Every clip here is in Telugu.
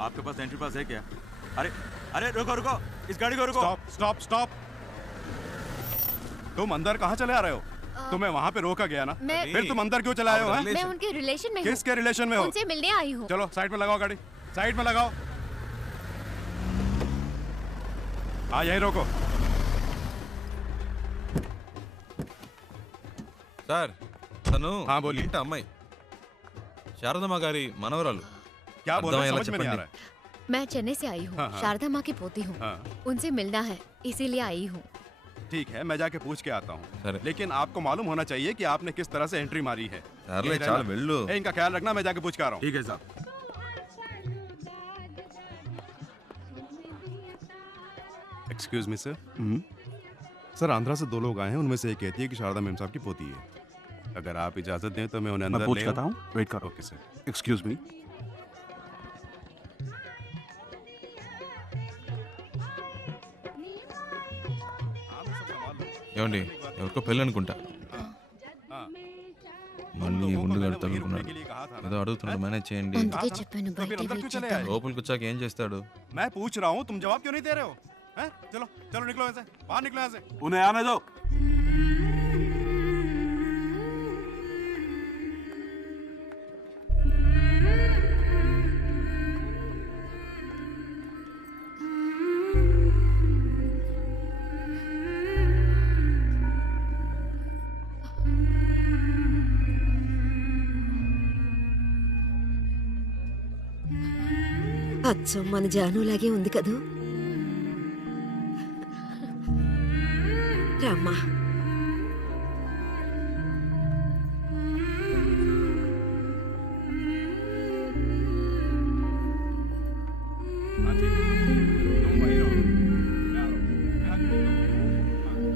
आपके पास एंट्री पास है क्या? अरे अरे रुको रुको, इस गाड़ी को रुको। Stop stop stop. तुम अंदर कहाँ चले आ रहे हो? तुम्हें वहाँ पे रोका गया ना, फिर तुम अंदर क्यों चले आए हो? मैं उनके रिलेशन में हूँ। किसके रिलेशन में हो? उनसे मिलने आई हूँ। चलो साइड में लगाओ गाड़ी, साइड में लगाओ। हाँ यही रोको। సార్ తను हाँ बोलिए। ఇంటి అమ్మాయి శారదమ్మ గారి మనవరాలు. क्या बोल रहे అర్థమయ్యేలా समझ में नहीं आ చెప్పండి. रहा है। मैं चेन्नई से आई हूँ। हाँ, हाँ। शारदा माँ की पोती हूँ। हाँ। उनसे मिलना है, इसीलिए आई हूँ। ठीक है, मैं जाके पूछ के आता हूँ। సరే लेकिन आपको मालूम होना चाहिए कि आपने किस तरह से एंट्री मारी है। సర్లే यही చాలు रहना। వెళ్ళు. ए, इनका ख्याल रखना, मैं जाके पूछ के आ रहा हूँ। ठीक है साहब। Excuse me sir. Sir Andhra से 2 लोग आए हैं, उनमें से एक कहती है कि शारदा मेम साहब की पोती है। अगर आप इजाजत दें तो मैं उन्हें अंदर मैं पूछ ले करता हूँ, वेट करो। Okay sir. Excuse me. ఏమండి ఎవరికో పెళ్ళి అనుకుంటా. మళ్ళీ ముందుగా తగులుకున్నాడు. ఏదో అడుగుతున్నాడు, మేనేజ్ చేయండి. అందుకే చెప్పాను तो फिर బయట अंदर వెయిట్ क्यों चले చేద్దాం. आए? లోపలికి వచ్చాక ఏం చేస్తాడు? मैं पूछ रहा हूँ, तुम जवाब क्यों नहीं दे रहे हो? हैं? चलो चलो निकलो यहाँ से, बाहर निकलो यहाँ से। उन्हें आने दो। అచ్చం మన జానులాగే ఉంది కదూ. రామ్మా. हाँ ठीक है, तुम वहीं रहो, मैं आ रहा हूँ। मैं आके मिलता हूँ।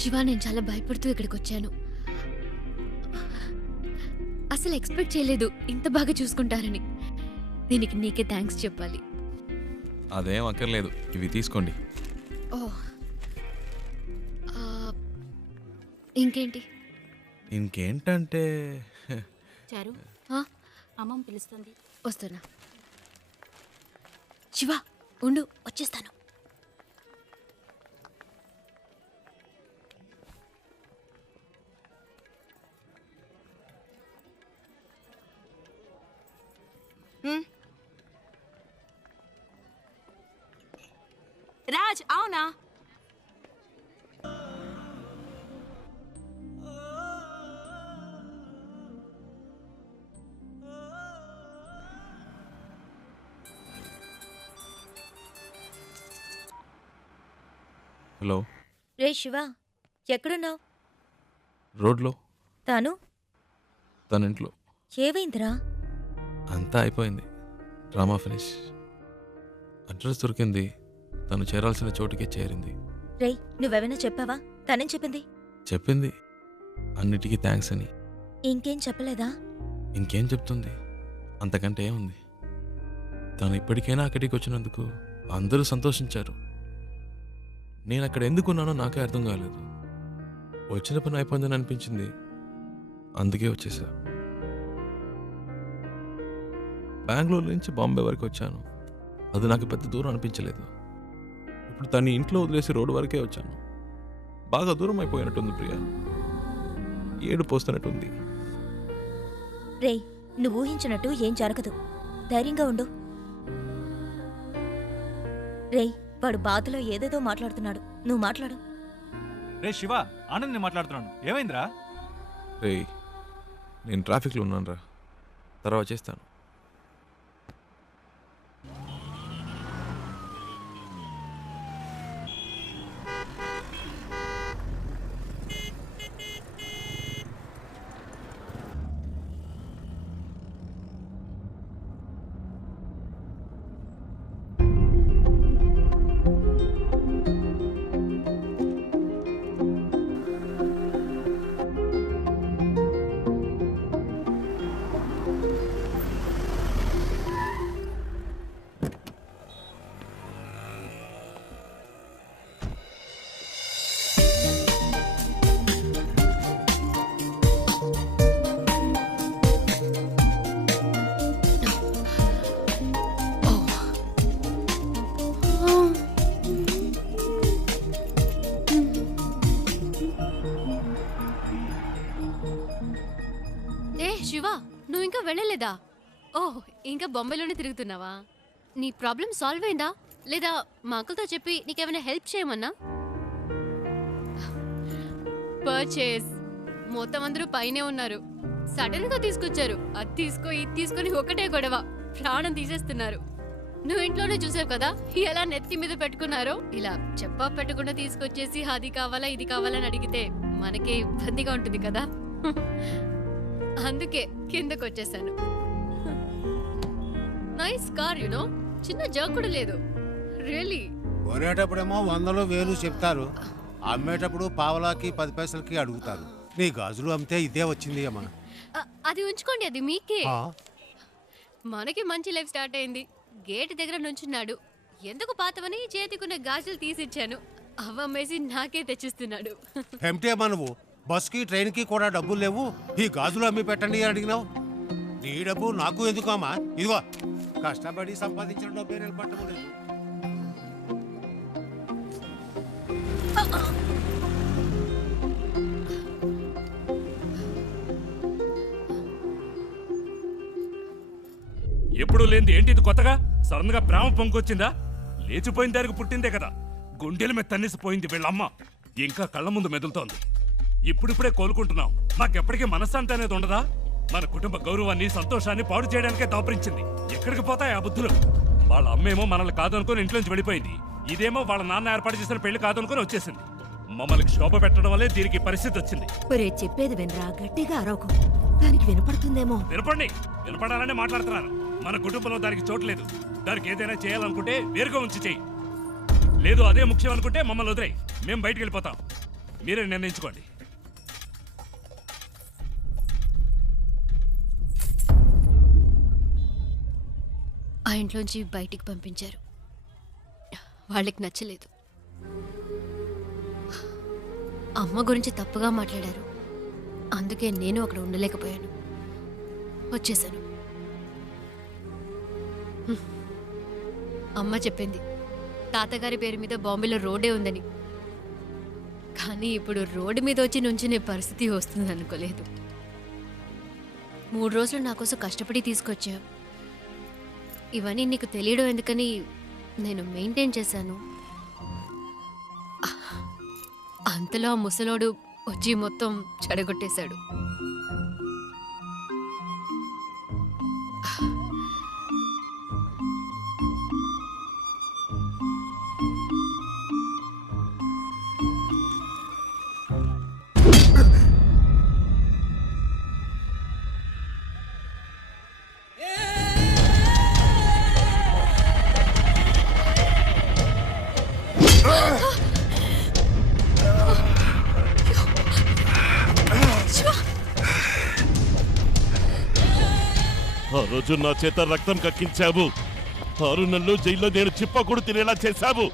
శివ, నేను చాలా భయపడుతూ ఇక్కడికి వచ్చాను. అసలు ఎక్స్పెక్ట్ చేయలేదు ఇంత బాగా చూసుకుంటారని. దీనికి నీకే థ్యాంక్స్ చెప్పాలి. అదేం అక్కర్లేదు, ఇవి తీసుకోండి. ఓ ఇంకేంటి? ఇంకేంటంటే చారు, అమ్మమ్మ పిలుస్తుంది. వస్తున్నా. శివ ఉండు, వచ్చేస్తాను. రాజ్, అవునా? హలో. రే శివ, ఎక్కడున్నావు? రోడ్లో. తాను తన ఇంట్లో. ఏవైందిరా? అంతా అయిపోయింది, డ్రామా ఫినిష్. అడ్రస్ దొరికింది, తను చేరాల్సిన చోటుకే చేరింది. రేయ్, నువ్వేమైనా చెప్పావా? తనేం చెప్పింది? చెప్పింది అన్నిటికీ థ్యాంక్స్ అని. ఇంకేం చెప్పలేదా? ఇంకేం చెప్తుంది, అంతకంటే ఏముంది. తను ఇప్పటికైనా అక్కడికి వచ్చినందుకు అందరూ సంతోషించారు. నేను అక్కడ ఎందుకున్నానో నాకే అర్థం కాలేదు. వచ్చిన పని అయిపోయిందని అనిపించింది, అందుకే వచ్చేసా. బెంగళూరు నుంచి బాంబే వరకు వచ్చాను. అది నాకు పెద్ద దూరం అనిపించలేదు. ఇప్పుడు తన్ని ఇంట్లో వదిలేసి రోడ్డు వరకే వచ్చాను. బాగా దూరం అయిపోయినట్టుంది ప్రియా. ఏడు పోస్తున్నట్టుంది. రేయ్, నువ్వు ఊహించినట్టు ఏం జరగదు. ధైర్యంగా ఉండు. రేయ్, వాడు బాధలో ఏదేదో మాట్లాడుతున్నాడు. నువ్వు మాట్లాడు. రే శివ, ఆనంద్ నేను మాట్లాడుతున్నాను. ఏమైందిరా? రేయ్, నేను ట్రాఫిక్లో ఉన్నాను రా, తర్వాత చేస్తాను. శివ, నువ్వు ఇంకా వెళ్ళలేదా? ఓహ్, ఇంకా బొంబాయిలోనే తిరుగుతున్నావా? నీ ప్రాబ్లం సాల్వ్ అయిందా లేదా? మా అంకుల్తో చెప్పి నీకేమైనా హెల్ప్ చేయమన్నా? పర్చేస్ మొత్తం అందరూ పైనే ఉన్నారు. సడన్ గా తీసుకొచ్చారు. అది తీసుకో, ఇది తీసుకొని ఒకటే గొడవ. ప్రాణం తీసేస్తున్నారు. నువ్వు ఇంట్లోనే చూసావు కదా ఎలా నెత్తి మీద పెట్టుకున్నారో. ఇలా చెప్పా పెట్టకుండా తీసుకొచ్చేసి అది కావాలా ఇది కావాలని అడిగితే మనకి ఇబ్బందిగా ఉంటుంది కదా. అందుకే కిందకు వచ్చేసాను. Nice car, you know. చిన్న జర్క్ కూడా లేదు. రియల్లీ. కొనేటప్పుడేమో 100 1000 చెప్తారు, అమ్మేటప్పుడు పావలాకి 10 పైసలకి అడుగుతారు. నీ గాజులు అమ్మితే ఇదే వచ్చింది అమ్మా. అది ఉంచుకోండి, అది మీకే. మనకి మంచి లైఫ్ స్టార్ట్ అయింది. గేట్ దగ్గర నుంచున్నాడు. ఎందుకు పాతవని చేతికున్న గాజులు తీసిచ్చాను. అవ్వమ్మేసి నాకే తెచ్చిస్తున్నాడు. ఏమిటేమా నువ్వు? బస్కి ట్రైన్కి కూడా డబ్బులు లేవు, ఈ గాజులు అమ్మి పెట్టండి అని అడిగినావు. నీ డబ్బు నాకు ఎందుకమ్మా? ఇదిగో కష్టపడి సంపాదించిన డబ్బే నిలబట్టము లేదు. ఎప్పుడు లేనిది ఏంటి ఇది కొత్తగా? సడన్ గా ప్రేమ పొంగొచ్చిందా? లేచిపోయిన దానికి పుట్టిందే కదా. గుండెల మీద తన్నేసిపోయింది వీళ్ళమ్మ. ఇంకా కళ్ళ ముందు మెదులుతోంది. ఇప్పుడిప్పుడే కోలుకుంటున్నాం. మాకెప్పటికీ మనశ్శాంతి అనేది ఉండదా? మన కుటుంబ గౌరవాన్ని సంతోషాన్ని పాడు చేయడానికే దాపరించింది. ఎక్కడికి పోతాయి ఆ బుద్ధులు? వాళ్ళ అమ్మేమో మనల్ని కాదనుకుని ఇంట్లోంచి వెళ్ళిపోయింది. ఇదేమో వాళ్ళ నాన్న ఏర్పాటు చేసిన పెళ్లి కాదనుకుని వచ్చేసింది. మమ్మల్ని క్షోభ పెట్టడం వల్లే దీనికి పరిస్థితి వచ్చింది. చెప్పేది వినరా, గట్టిగా అరవకు. దానికి వినపడుతుందేమో. వినపడాలనే మాట్లాడుతున్నారు. మన కుటుంబంలో దానికి చోటు లేదు. దానికి ఏదైనా చేయాలనుకుంటే వేరుగా ఉంచి చెయ్యి. లేదు అదే ముఖ్యం అనుకుంటే మమ్మల్ని వదిలేయి. మేము బయటికి వెళ్ళిపోతాం. మీరే నిర్ణయించుకోండి. ఆ ఇంట్లోంచి బయటికి పంపించారు. వాళ్ళకి నచ్చలేదు. అమ్మ గురించి తప్పుగా మాట్లాడారు. అందుకే నేను అక్కడ ఉండలేకపోయాను. వచ్చేసాను. అమ్మ చెప్పింది తాతగారి పేరు మీద బాంబేలో రోడ్డే ఉందని. కానీ ఇప్పుడు రోడ్డు మీద వచ్చి నుంచునే పరిస్థితి వస్తుంది అనుకోలేదు. 3 రోజులు నా కోసం కష్టపడి తీసుకొచ్చా. ఇవన్నీ నీకు తెలియడం ఎందుకని నేను మెయింటైన్ చేశాను. అంతలో ఆ ముసలోడు వచ్చి మొత్తం చెడగొట్టేశాడు. ఆ రోజు నా చేత రక్తం కక్కించావు. 6 నెలలు జైల్లో నేను చిప్పకూడు తినేలా చేశావు.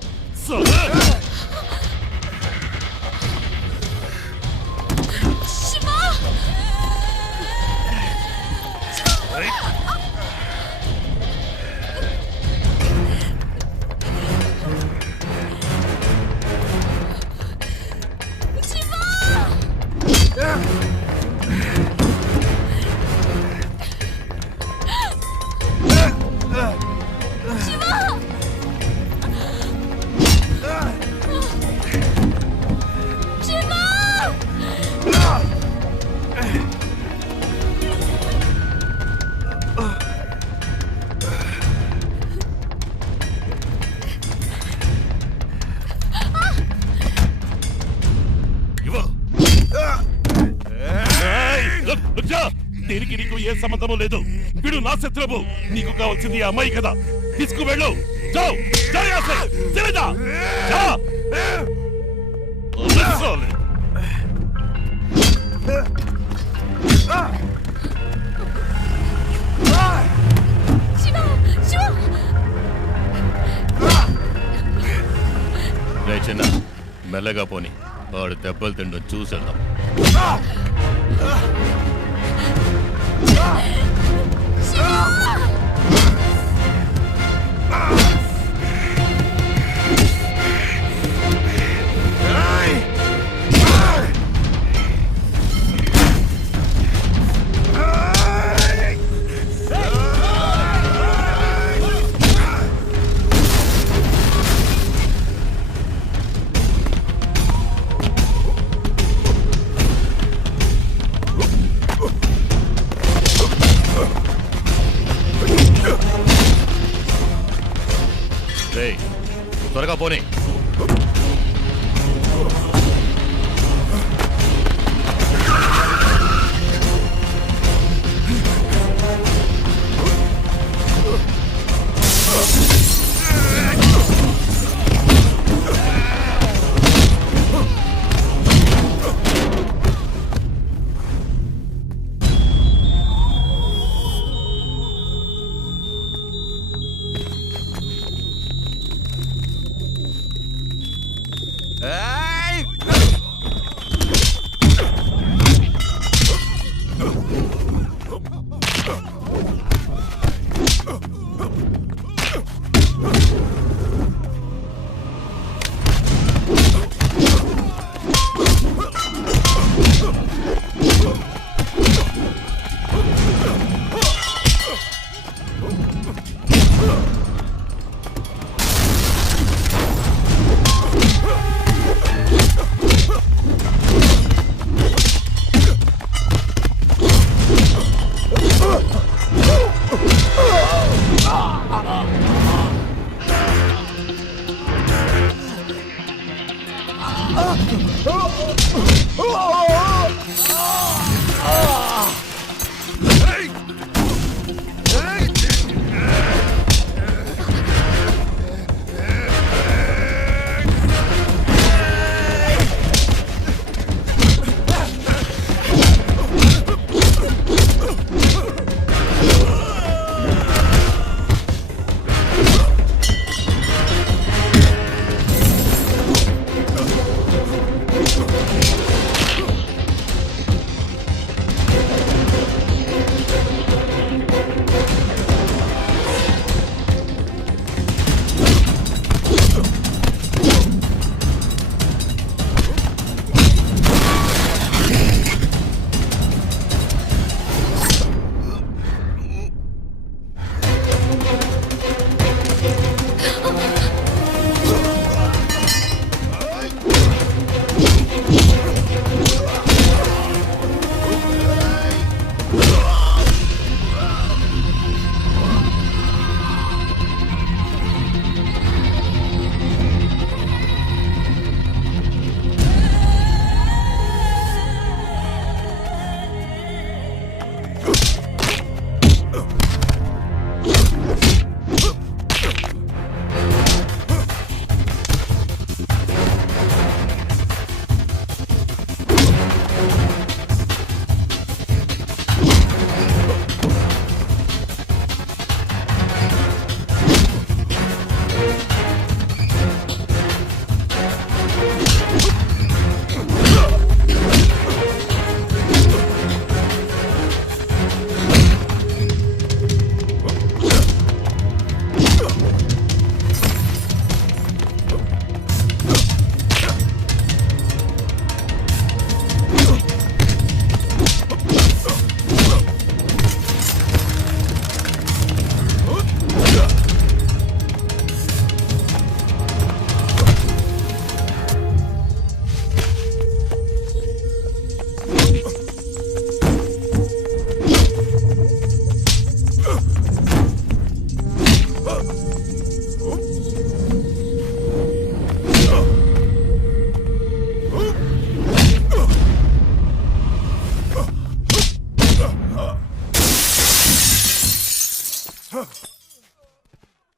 దీనికి నీకు ఏ సంబంధము లేదు. వీడు నా శత్రువు. నీకు కావాల్సింది ఆ అమ్మాయి కదా. తీసుకువెళ్ళు. రే చిన్న, మెల్లగా పోని. వాడు దెబ్బలు తిండు చూసేద్దాం. త్వరగా పోనీ.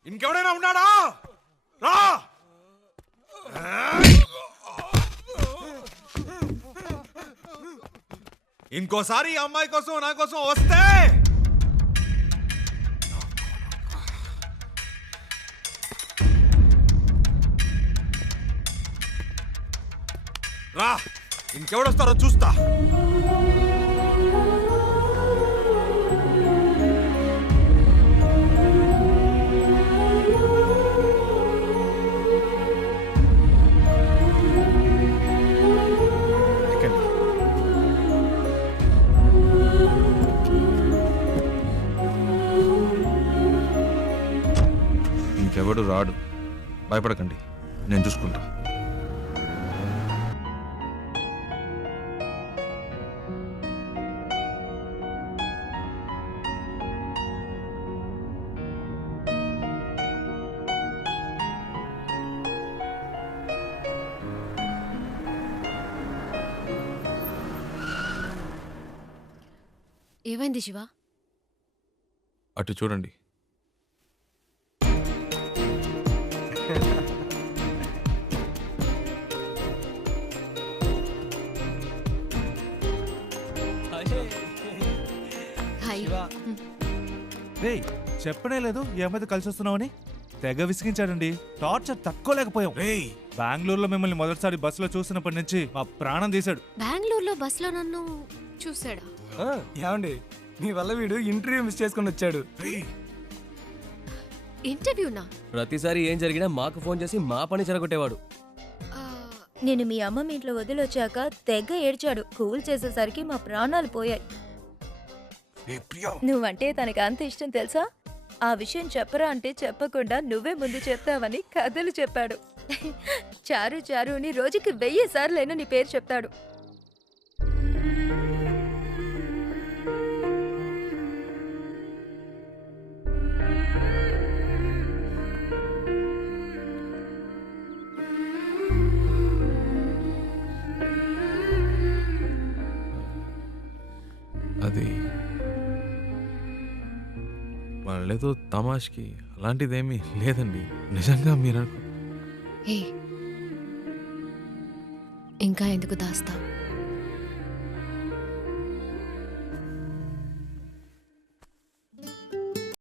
ఇంకెవడైనా ఉన్నాడా? రా! ఇంకోసారి ఈ అమ్మాయి కోసం నా కోసం వస్తే రా, ఇంకెవడొస్తారో చూస్తా. ఇంకెవడు రాడు, భయపడకండి, నేను చూసుకుంటా. ఏమైంది శివ? అటు చూడండి. హాయ్. రేయ్, చెప్పనే లేదు ఈ అమ్మాయితో కలిసి వస్తున్నావని. తెగ విసిగించాడండి. టార్చర్ తట్టుకోలేకపోయాం. రేయ్, బెంగళూరులో మిమ్మల్ని మొదటిసారి బస్సులో చూసినప్పటి నుంచి మా ప్రాణం తీశాడు. బెంగళూరులో బస్సులో నన్ను చూసాడా? ఏమండి, మీ వల్ల వీడు ఇంటర్వ్యూ మిస్ చేసుకుని వచ్చాడు. ఇంటర్వ్యూనా? ప్రతిసారి ఏం జరిగినా మాకు ఫోన్ చేసి మా పని చెరగొట్టేవాడు. నేను మీ అమ్మమ్మ ఇంట్లో వదిలొచ్చాక తెగ ఏడ్చాడు. కూల్ చేసేసరికి మా ప్రాణాలు పోయాయి. నువ్వంటే తనకి అంత ఇష్టం తెలుసా? ఆ విషయం చెప్పరా అంటే చెప్పకుండా నువ్వే ముందు చెప్తావని కథలు చెప్పాడు. చారు చారు అని రోజుకి 1000 సార్లైనా నీ పేరు చెప్తాడు. అది వాళ్ళేదో తమాష్కి అలాంటిదేమీ లేదండి. నిజంగా మీరు ఇంకా ఎందుకు దాస్తావు?